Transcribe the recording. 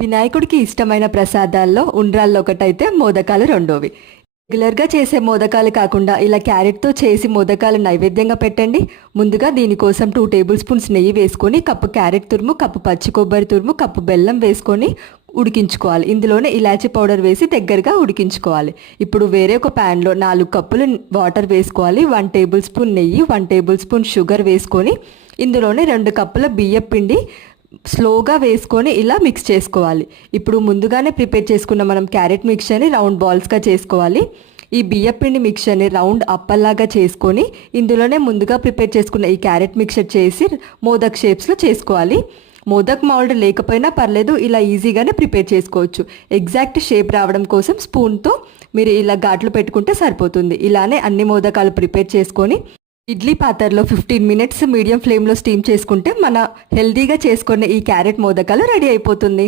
వినాయకుడికి ఇష్టమైన ప్రసాదాల్లో ఉండ్రాళ్ళు ఒకటైతే మోదకాలు రెండోవి. రెగ్యులర్గా చేసే మోదకాలు కాకుండా ఇలా క్యారెట్తో చేసి మోదకాలు నైవేద్యంగా పెట్టండి. ముందుగా దీనికోసం 2 టేబుల్ స్పూన్స్ నెయ్యి వేసుకొని, కప్పు క్యారెట్ తురుము, కప్పు పచ్చి కొబ్బరి తురుము, కప్పు బెల్లం వేసుకొని ఉడికించుకోవాలి. ఇందులోనే ఇలాచీ పౌడర్ వేసి దగ్గరగా ఉడికించుకోవాలి. ఇప్పుడు వేరే ఒక ప్యాన్లో 4 కప్పులు వాటర్ వేసుకోవాలి. 1 టేబుల్ స్పూన్ నెయ్యి, 1 టేబుల్ స్పూన్ షుగర్ వేసుకొని ఇందులోనే 2 కప్పుల బియ్యం పిండి స్లోగా వేసుకొని ఇలా మిక్స్ చేసుకోవాలి. ఇప్పుడు ముందుగానే ప్రిపేర్ చేసుకున్న మనం క్యారెట్ మిక్చర్ని రౌండ్ బాల్స్గా చేసుకోవాలి. ఈ బియ్యపిండి మిక్చర్ని రౌండ్ అప్పల్లాగా చేసుకొని ఇందులోనే ముందుగా ప్రిపేర్ చేసుకున్న ఈ క్యారెట్ మిక్చర్ చేసి మోదక్ షేప్స్లో చేసుకోవాలి. మోదక్ మౌల్డ్ లేకపోయినా పర్లేదు, ఇలా ఈజీగానే ప్రిపేర్ చేసుకోవచ్చు. ఎగ్జాక్ట్ షేప్ రావడం కోసం స్పూన్తో మీరు ఇలా ఘాట్లు పెట్టుకుంటే సరిపోతుంది. ఇలానే అన్ని మోదకాలు ప్రిపేర్ చేసుకొని ఇడ్లీ పాత్రలో 15 మినిట్స్ మీడియం ఫ్లేమ్లో స్టీమ్ చేసుకుంటే మన హెల్దీగా చేసుకునే ఈ క్యారెట్ మోదకాలు రెడీ అయిపోతుంది.